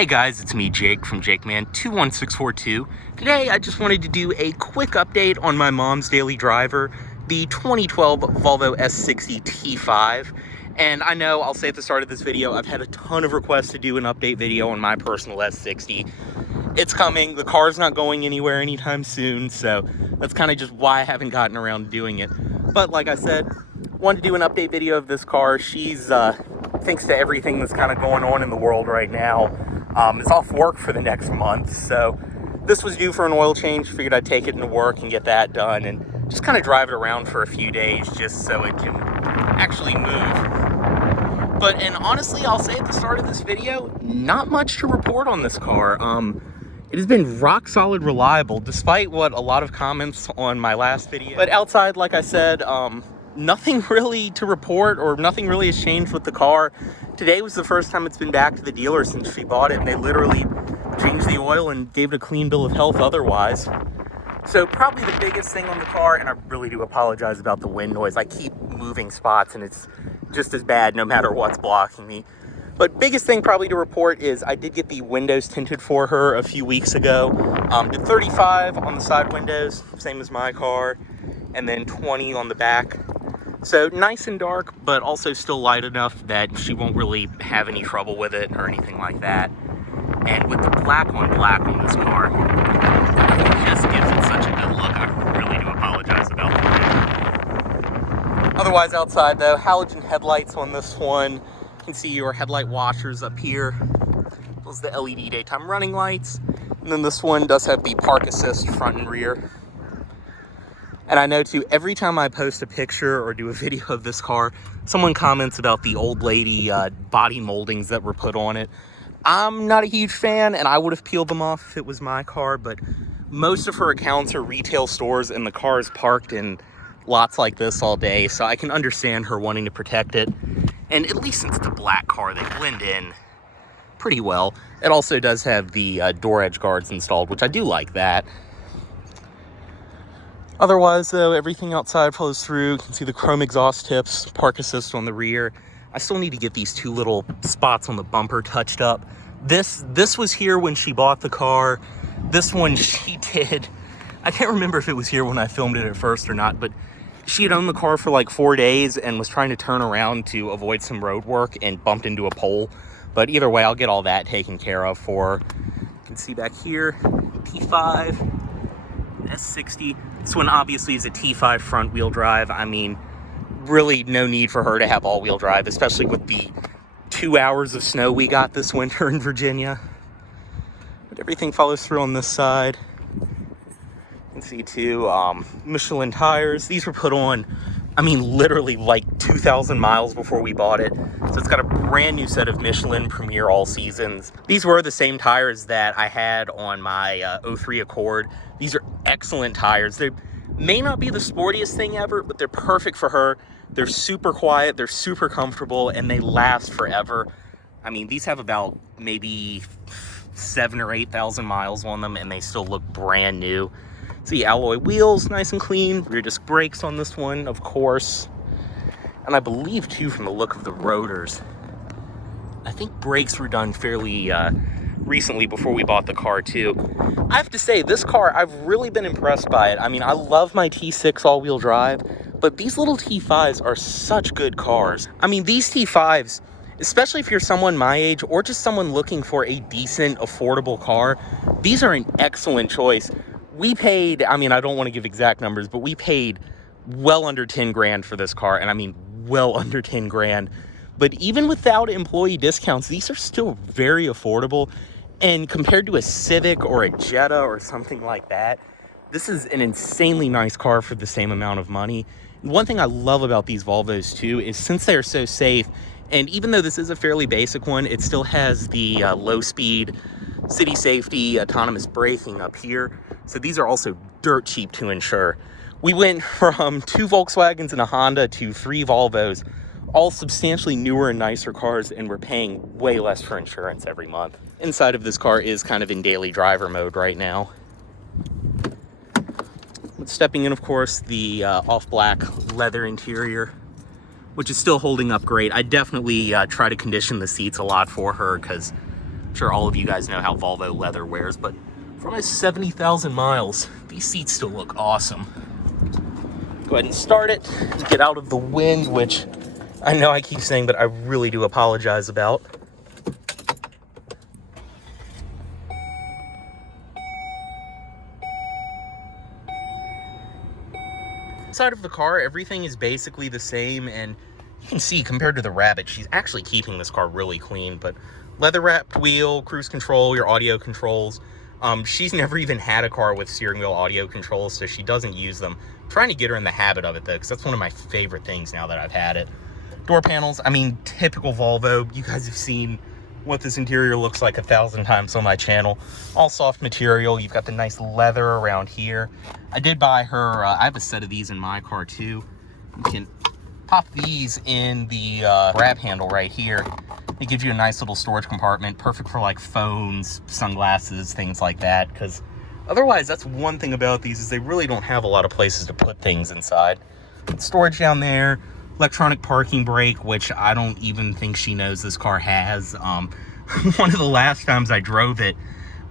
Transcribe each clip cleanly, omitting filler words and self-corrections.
Hey guys, it's me, Jake from JakeMan21642. Today, I just wanted to do a quick update on my mom's daily driver, the 2012 Volvo S60 T5. And I know, I'll say at the start of this video, I've had a ton of requests to do an update video on my personal S60. It's coming, the car's not going anywhere anytime soon, so that's kind of just why I haven't gotten around to doing it. But like I said, wanted to do an update video of this car. She's, thanks to everything that's kind of going on in the world right now, it's off work for the next month, so this was due for an oil change. Figured I'd take it into work and get that done and just kind of drive it around for a few days just so it can actually move. And honestly, I'll say at the start of this video, not much to report on this car. It has been rock solid reliable, despite what a lot of comments on my last video. But outside, like I said, nothing really to report, or nothing really has changed with the car. Today was the first time it's been back to the dealer since she bought it, and they literally changed the oil and gave it a clean bill of health otherwise. So probably the biggest thing on the car, and I really do apologize about the wind noise. I keep moving spots and it's just as bad no matter what's blocking me. But biggest thing probably to report is I did get the windows tinted for her a few weeks ago. Did 35 on the side windows, same as my car, and then 20 on the back. So nice and dark, but also still light enough that she won't really have any trouble with it or anything like that. And with the black on this car, it just gives it such a good look. I really do apologize about that. Otherwise, outside though, halogen headlights on this one. You can see your headlight washers up here. Those are the LED daytime running lights. And then this one does have the park assist front and rear. And I know too, every time I post a picture or do a video of this car, someone comments about the old lady body moldings that were put on it. I'm not a huge fan, and I would have peeled them off if it was my car, but most of her accounts are retail stores, and the car is parked in lots like this all day, so I can understand her wanting to protect it. And at least since it's a black car, they blend in pretty well. It also does have the door edge guards installed, which I do like that. Otherwise, though, everything outside follows through. You can see the chrome exhaust tips, park assist on the rear. I still need to get these two little spots on the bumper touched up. This was here when she bought the car. This one she did. I can't remember if it was here when I filmed it at first or not, but she had owned the car for like 4 days and was trying to turn around to avoid some road work and bumped into a pole. But either way, I'll get all that taken care of for her. You can see back here, T5. S60. This one obviously is a T5 front wheel drive. I mean, really no need for her to have all wheel drive, especially with the 2 hours of snow we got this winter in Virginia. But everything follows through on this side. You can see too, Michelin tires. These were put on, I mean, literally like 2,000 miles before we bought it. So it's got a brand new set of Michelin Premier All Seasons. These were the same tires that I had on my 03 Accord. These are excellent tires. They may not be the sportiest thing ever, but they're perfect for her. They're super quiet, they're super comfortable, and they last forever. I mean, these have about maybe 7,000 or 8,000 miles on them, and they still look brand new. See, alloy wheels, nice and clean. Rear disc brakes on this one, of course. And I believe, too, from the look of the rotors, I think brakes were done fairly recently before we bought the car, too. I have to say, this car, I've really been impressed by it. I mean, I love my T6 all-wheel drive, but these little T5s are such good cars. I mean, these T5s, especially if you're someone my age or just someone looking for a decent, affordable car, these are an excellent choice. We paid, I mean, I don't want to give exact numbers, but we paid well under 10 grand for this car, and I mean well under 10 grand. But even without employee discounts, these are still very affordable. And compared to a Civic or a Jetta or something like that, this is an insanely nice car for the same amount of money. One thing I love about these Volvos too is since they're so safe, and even though this is a fairly basic one, it still has the low speed, city safety, autonomous braking up here. So these are also dirt cheap to insure. We went from 2 Volkswagens and a Honda to 3 Volvos, all substantially newer and nicer cars, and we're paying way less for insurance every month. Inside of this car is kind of in daily driver mode right now. Stepping in, of course, the off black leather interior, which is still holding up great. I definitely try to condition the seats a lot for her because sure all of you guys know how Volvo leather wears, but for almost 70,000 miles, these seats still look awesome. Go ahead and start it, get out of the wind, which I know I keep saying, but I really do apologize about. Inside of the car, everything is basically the same, and you can see compared to the Rabbit, she's actually keeping this car really clean. But leather wrapped wheel, cruise control, your audio controls. She's never even had a car with steering wheel audio controls, so she doesn't use them. I'm trying to get her in the habit of it though, because that's one of my favorite things now that I've had it. Door panels, I mean, typical Volvo. You guys have seen what this interior looks like 1,000 times on my channel. All soft material. You've got the nice leather around here. I did buy her, I have a set of these in my car too. You can pop these in the grab handle right here. It gives you a nice little storage compartment, perfect for like phones, sunglasses, things like that. Because otherwise, that's one thing about these is they really don't have a lot of places to put things inside. Storage down there, electronic parking brake, which I don't even think she knows this car has. One of the last times I drove it,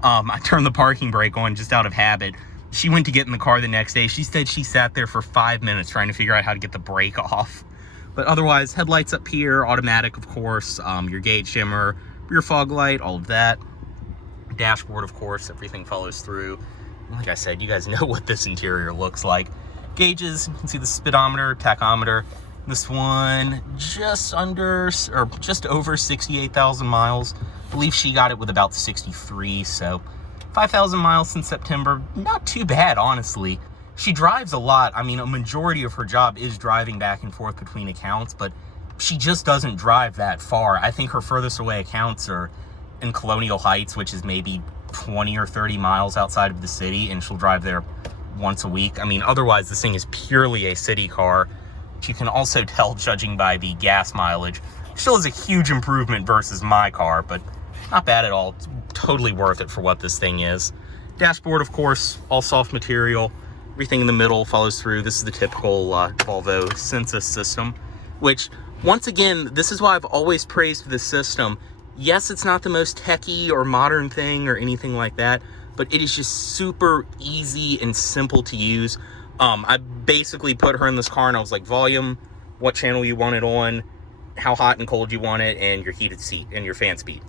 I turned the parking brake on just out of habit. She went to get in the car the next day. She said she sat there for 5 minutes trying to figure out how to get the brake off. But otherwise, headlights up here, automatic, of course, your gauge shimmer, rear fog light, all of that. Dashboard, of course, everything follows through. Like I said, you guys know what this interior looks like. Gauges, you can see the speedometer, tachometer. This one just under, or just over 68,000 miles. I believe she got it with about 63, so 5,000 miles since September. Not too bad, honestly. She drives a lot. I mean, a majority of her job is driving back and forth between accounts, but she just doesn't drive that far. I think her furthest away accounts are in Colonial Heights, which is maybe 20 or 30 miles outside of the city, and she'll drive there once a week. I mean, otherwise, this thing is purely a city car. You can also tell, judging by the gas mileage, still is a huge improvement versus my car, but not bad at all. It's totally worth it for what this thing is. Dashboard, of course, all soft material. Everything in the middle follows through. This is the typical Volvo Census system, which, once again, this is why I've always praised this system. Yes, it's not the most techy or modern thing or anything like that, but it is just super easy and simple to use. I basically put her in this car and I was like, volume, what channel you want it on, how hot and cold you want it, and your heated seat and your fan speed.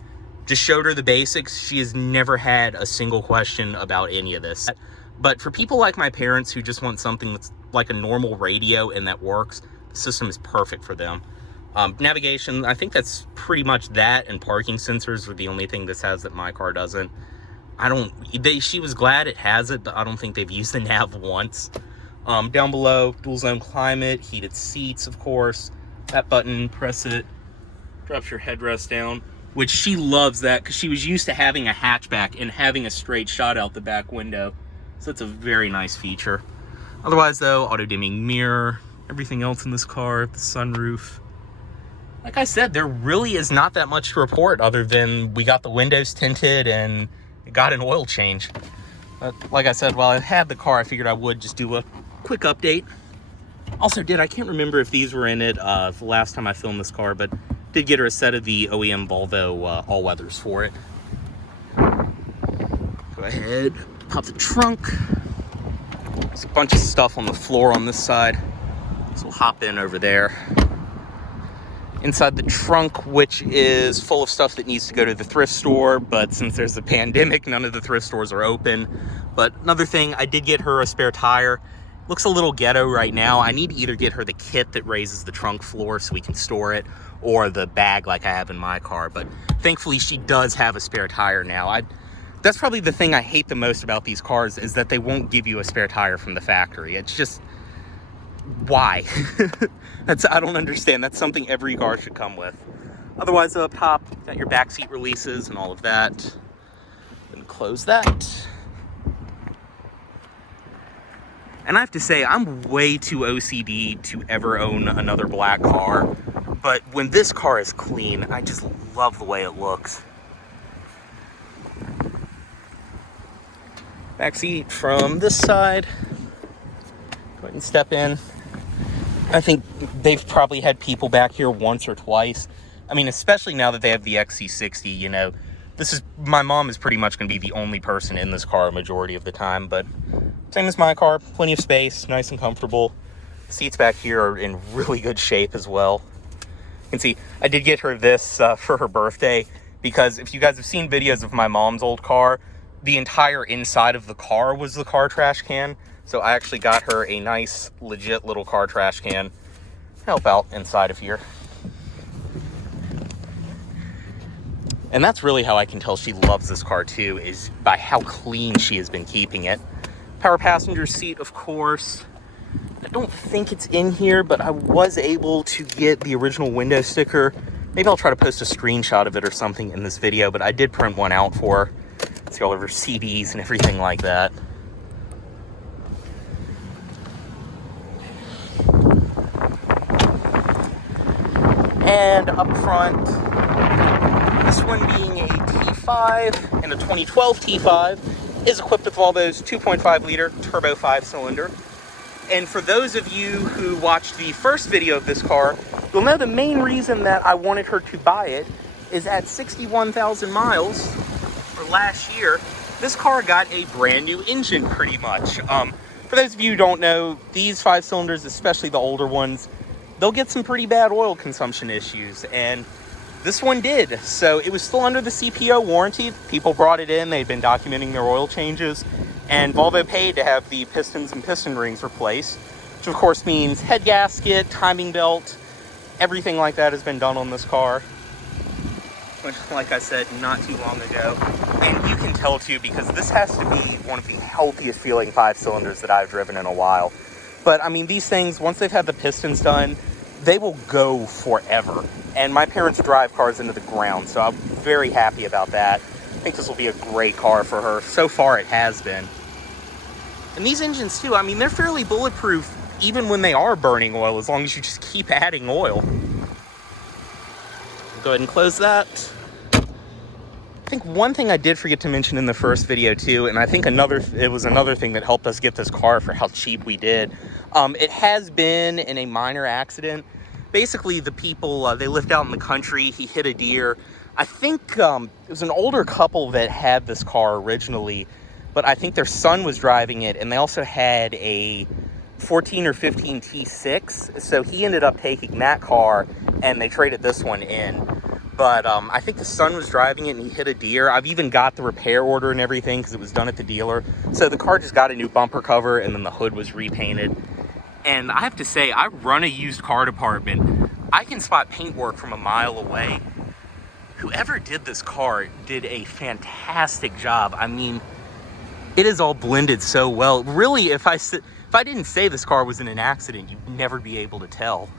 Just showed her the basics. She has never had a single question about any of this. But for people like my parents who just want something that's like a normal radio and that works, the system is perfect for them. Navigation, I think that's pretty much that, and parking sensors are the only thing this has that my car doesn't. She was glad it has it, but I don't think they've used the nav once. Down below, dual zone climate, heated seats, of course. That button, press it, drops your headrest down, which she loves that because she was used to having a hatchback and having a straight shot out the back window. So it's a very nice feature. Otherwise though, auto dimming mirror, everything else in this car, the sunroof. Like I said, there really is not that much to report other than we got the windows tinted and it got an oil change. But like I said, while I had the car, I figured I would just do a quick update. Also I can't remember if these were in it the last time I filmed this car, but did get her a set of the OEM Volvo all-weathers for it. Go ahead, pop the trunk. There's a bunch of stuff on the floor on this side, so we'll hop in over there. Inside the trunk, which is full of stuff that needs to go to the thrift store, but since there's a pandemic, none of the thrift stores are open. But another thing, I did get her a spare tire. Looks a little ghetto right now. I need to either get her the kit that raises the trunk floor so we can store it, or the bag like I have in my car. But thankfully, she does have a spare tire now. That's probably the thing I hate the most about these cars, is that they won't give you a spare tire from the factory. It's just, why? I don't understand. That's something every car should come with. Otherwise, up top, got your back seat releases and all of that. And close that. And I have to say, I'm way too OCD to ever own another black car. But when this car is clean, I just love the way it looks. Back seat from this side. Go ahead and step in. I think they've probably had people back here once or twice. I mean, especially now that they have the XC60, you know, my mom is pretty much going to be the only person in this car majority of the time, but same as my car, plenty of space, nice and comfortable. Seats back here are in really good shape as well. You can see I did get her this for her birthday, because if you guys have seen videos of my mom's old car, the entire inside of the car was the car trash can. So I actually got her a nice, legit little car trash can to help out inside of here. And that's really how I can tell she loves this car too, is by how clean she has been keeping it. Power passenger seat, of course. I don't think it's in here, but I was able to get the original window sticker. Maybe I'll try to post a screenshot of it or something in this video, but I did print one out for her. See all of her CDs and everything like that. And up front, this one being a T5 and a 2012 T5 is equipped with Volvo's 2.5 liter turbo 5-cylinder. And for those of you who watched the first video of this car, you'll know the main reason that I wanted her to buy it is at 61,000 miles for last year, this car got a brand new engine pretty much. For those of you who don't know, these 5-cylinders, especially the older ones, they'll get some pretty bad oil consumption issues, and this one did. So it was still under the CPO warranty. People brought it in, they'd been documenting their oil changes, and Volvo paid to have the pistons and piston rings replaced, which of course means head gasket, timing belt, everything like that has been done on this car, which, like I said, not too long ago. And you can tell too, because this has to be one of the healthiest feeling 5-cylinders that I've driven in a while. But I mean, these things, once they've had the pistons done, they will go forever. And my parents drive cars into the ground, so I'm very happy about that. I think this will be a great car for her. So far, it has been. And these engines too, I mean, they're fairly bulletproof even when they are burning oil, as long as you just keep adding oil. Go ahead and close that. I think one thing I did forget to mention in the first video too, and I think it was another thing that helped us get this car for how cheap we did. It has been in a minor accident. Basically, the people, they lived out in the country. He hit a deer. I think it was an older couple that had this car originally, but I think their son was driving it, and they also had a 14 or 15 T6. So he ended up taking that car, and they traded this one in. But I think the son was driving it and he hit a deer. I've even got the repair order and everything because it was done at the dealer. So the car just got a new bumper cover and then the hood was repainted. And I have to say, I run a used car department. I can spot paintwork from a mile away. Whoever did this car did a fantastic job. I mean, it is all blended so well. Really, if I didn't say this car was in an accident, you'd never be able to tell.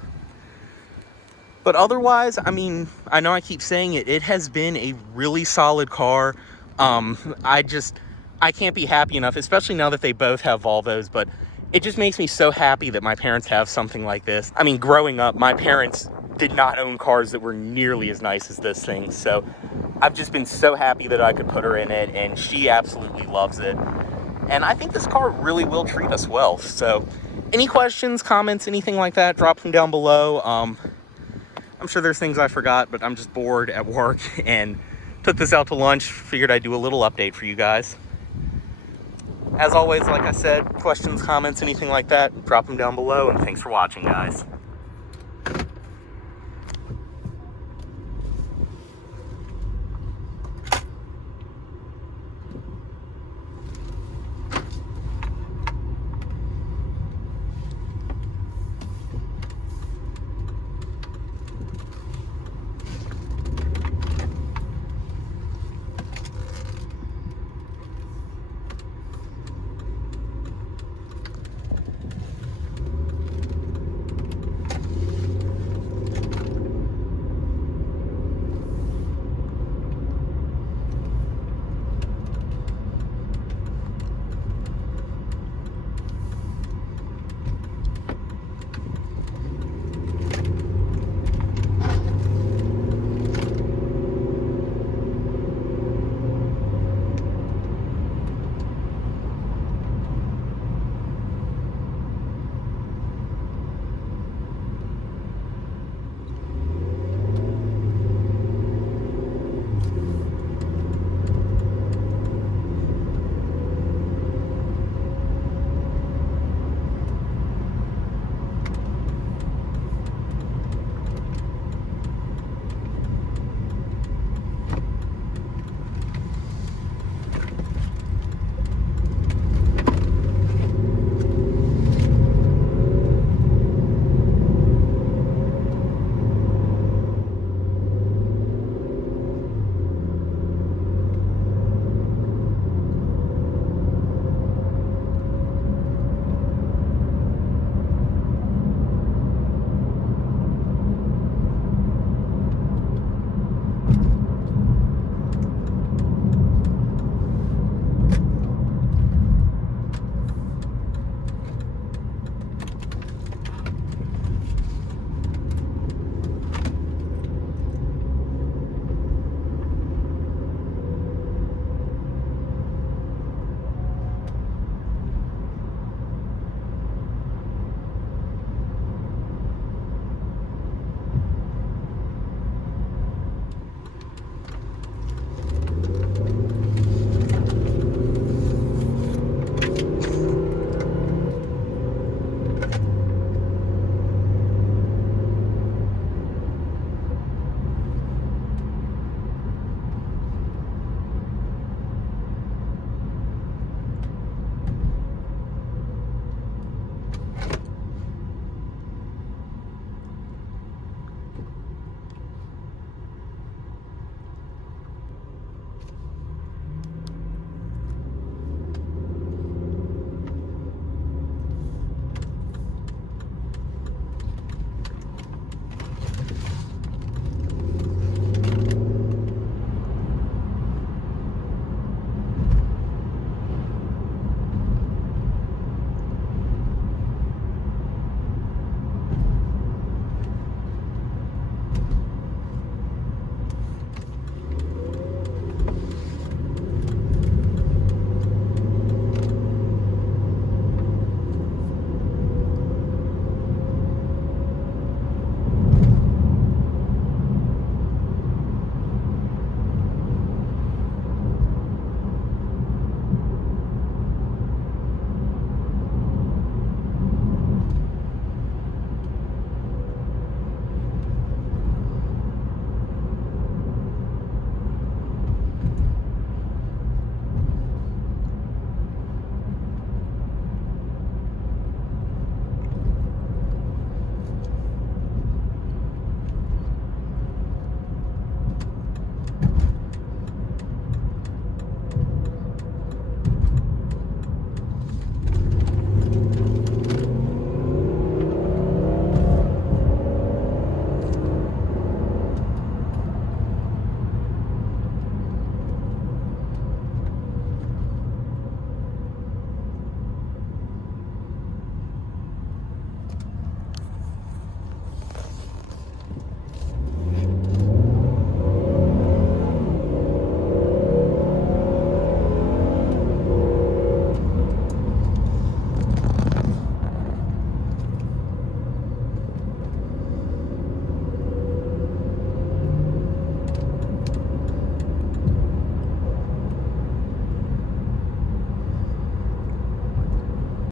But otherwise, I mean, I know I keep saying it, it has been a really solid car. I can't be happy enough, especially now that they both have Volvos, but it just makes me so happy that my parents have something like this. I mean, growing up, my parents did not own cars that were nearly as nice as this thing, so I've just been so happy that I could put her in it, and she absolutely loves it. And I think this car really will treat us well. So any questions, comments, anything like that, drop them down below. I'm sure there's things I forgot, but I'm just bored at work and took this out to lunch. Figured I'd do a little update for you guys. As always, like I said, questions, comments, anything like that, drop them down below, and thanks for watching, guys.